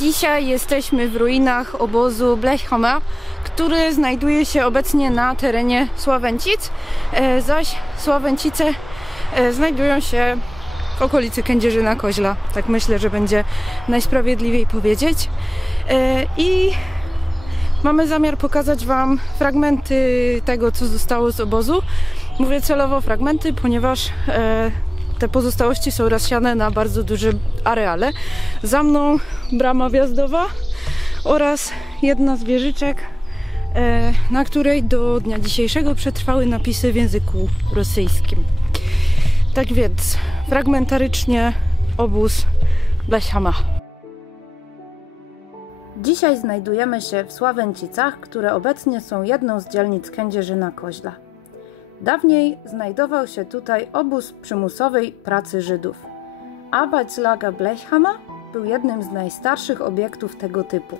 Dzisiaj jesteśmy w ruinach obozu Blechhammer, który znajduje się obecnie na terenie Sławęcic, zaś Sławęcice znajdują się w okolicy Kędzierzyna-Koźla. Tak myślę, że będzie najsprawiedliwiej powiedzieć. I mamy zamiar pokazać Wam fragmenty tego, co zostało z obozu. Mówię celowo fragmenty, ponieważ te pozostałości są rozsiane na bardzo duże areale. Za mną brama wjazdowa oraz jedna z wieżyczek, na której do dnia dzisiejszego przetrwały napisy w języku rosyjskim. Tak więc fragmentarycznie obóz Blechhammer. Dzisiaj znajdujemy się w Sławęcicach, które obecnie są jedną z dzielnic Kędzierzyna-Koźla. Dawniej znajdował się tutaj obóz przymusowej pracy Żydów. Arbeitslager Blechhammer był jednym z najstarszych obiektów tego typu.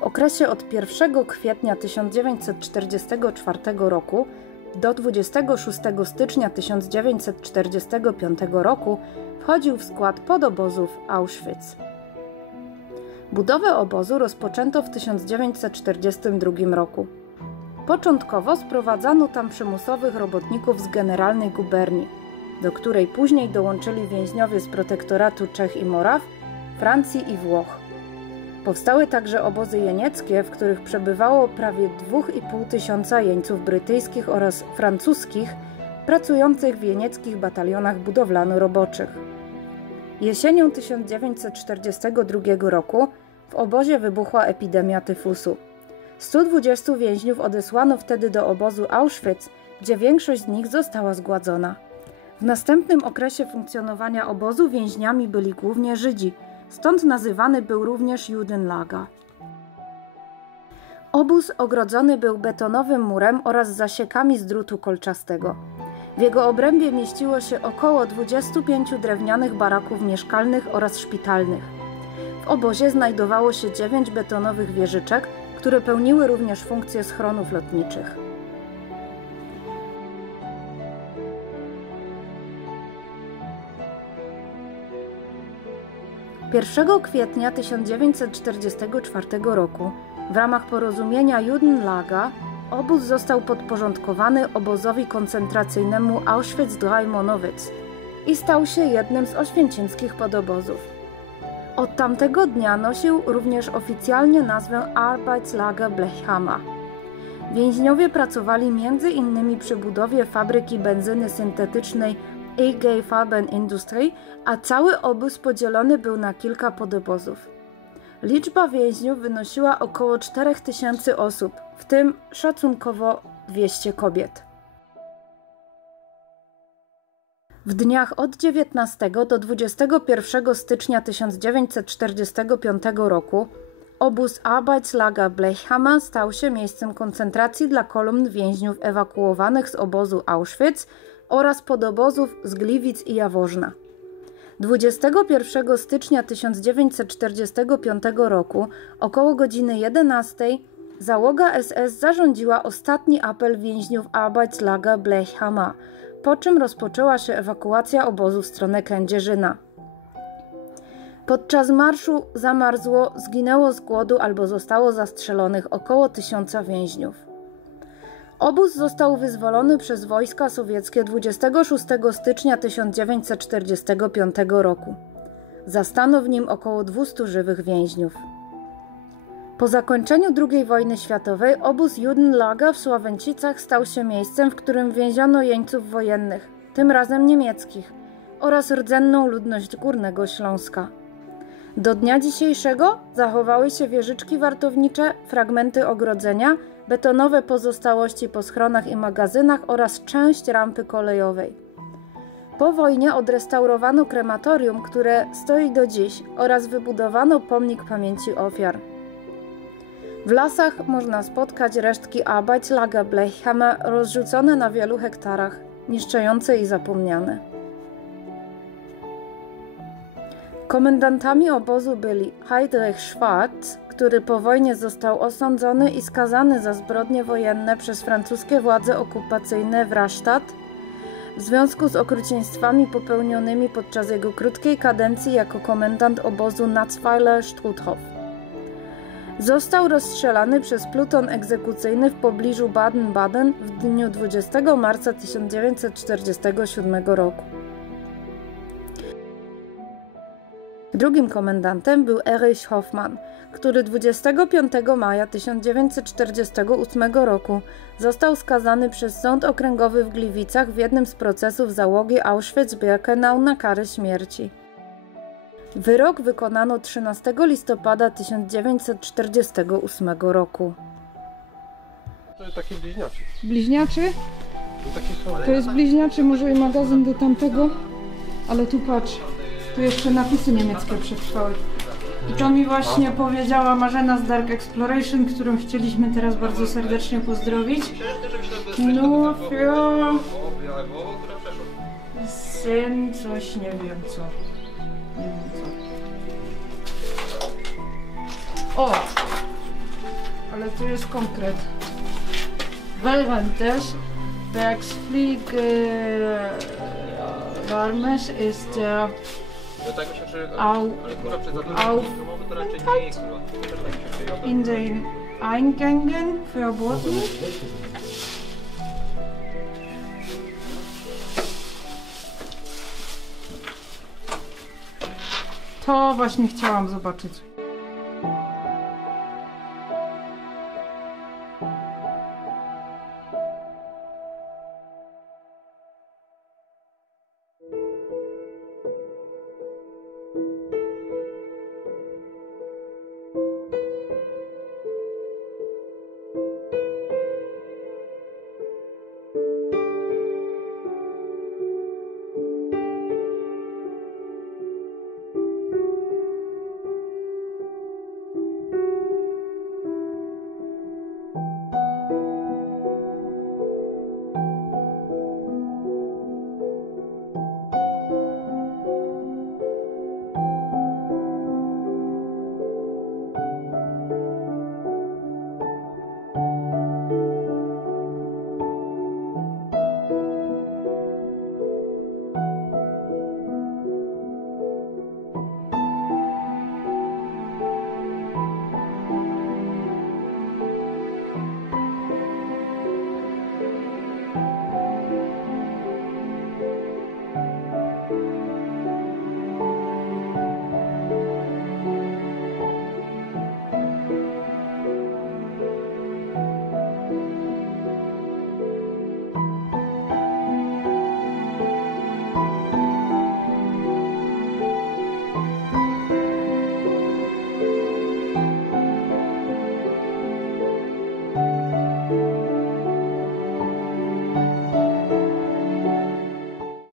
W okresie od 1 kwietnia 1944 roku do 26 stycznia 1945 roku wchodził w skład podobozów Auschwitz. Budowę obozu rozpoczęto w 1942 roku. Początkowo sprowadzano tam przymusowych robotników z Generalnej Guberni, do której później dołączyli więźniowie z protektoratu Czech i Moraw, Francji i Włoch. Powstały także obozy jenieckie, w których przebywało prawie 2500 jeńców brytyjskich oraz francuskich pracujących w jenieckich batalionach budowlano-roboczych. Jesienią 1942 roku w obozie wybuchła epidemia tyfusu. 120 więźniów odesłano wtedy do obozu Auschwitz, gdzie większość z nich została zgładzona. W następnym okresie funkcjonowania obozu więźniami byli głównie Żydzi, stąd nazywany był również Judenlager. Obóz ogrodzony był betonowym murem oraz zasiekami z drutu kolczastego. W jego obrębie mieściło się około 25 drewnianych baraków mieszkalnych oraz szpitalnych. W obozie znajdowało się 9 betonowych wieżyczek, które pełniły również funkcję schronów lotniczych. Pierwszego kwietnia 1944 roku w ramach porozumienia Judenlager obóz został podporządkowany obozowi koncentracyjnemu Auschwitz-III Monowitz i stał się jednym z oświęcimskich podobozów. Od tamtego dnia nosił również oficjalnie nazwę Arbeitslager Blechhammer. Więźniowie pracowali m.in. przy budowie fabryki benzyny syntetycznej EG Farben Industrie, a cały obóz podzielony był na kilka podobozów. Liczba więźniów wynosiła około 4000 osób, w tym szacunkowo 200 kobiet. W dniach od 19 do 21 stycznia 1945 roku obóz Arbeitslager Blechhammer stał się miejscem koncentracji dla kolumn więźniów ewakuowanych z obozu Auschwitz oraz podobozów z Gliwic i Jaworzna. 21 stycznia 1945 roku około godziny 11 załoga SS zarządziła ostatni apel więźniów Arbeitslager Blechhammer, po czym rozpoczęła się ewakuacja obozu w stronę Kędzierzyna. Podczas marszu zamarzło, zginęło z głodu albo zostało zastrzelonych około 1000 więźniów. Obóz został wyzwolony przez wojska sowieckie 26 stycznia 1945 roku. Zastano w nim około 200 żywych więźniów. Po zakończeniu II wojny światowej obóz Judenlager w Sławęcicach stał się miejscem, w którym więziono jeńców wojennych, tym razem niemieckich, oraz rdzenną ludność Górnego Śląska. Do dnia dzisiejszego zachowały się wieżyczki wartownicze, fragmenty ogrodzenia, betonowe pozostałości po schronach i magazynach oraz część rampy kolejowej. Po wojnie odrestaurowano krematorium, które stoi do dziś, oraz wybudowano pomnik pamięci ofiar. W lasach można spotkać resztki Arbeitslager Blechhammer rozrzucone na wielu hektarach, niszczejące i zapomniane. Komendantami obozu byli Heydrich Schwarz, który po wojnie został osądzony i skazany za zbrodnie wojenne przez francuskie władze okupacyjne w Rastatt, w związku z okrucieństwami popełnionymi podczas jego krótkiej kadencji jako komendant obozu Natzweiler-Struthof. Został rozstrzelany przez pluton egzekucyjny w pobliżu Baden-Baden w dniu 20 marca 1947 roku. Drugim komendantem był Erich Hoffmann, który 25 maja 1948 roku został skazany przez Sąd Okręgowy w Gliwicach w jednym z procesów załogi Auschwitz-Birkenau na karę śmierci. Wyrok wykonano 13 listopada 1948 roku. To jest takie bliźniaczy. Bliźniaczy? To To jest bliźniaczy, może i magazyn do tamtego, ale tu patrz, tu jeszcze napisy niemieckie przetrwały. I to mi właśnie powiedziała Marzena z Dark Exploration, którą chcieliśmy teraz bardzo serdecznie pozdrowić. No, für syn, coś nie wiem co. Nie wiem co. O! Ale tu jest konkret. Während des Werksflieg Warmes ist der in den Eingängen verboten. To właśnie chciałam zobaczyć.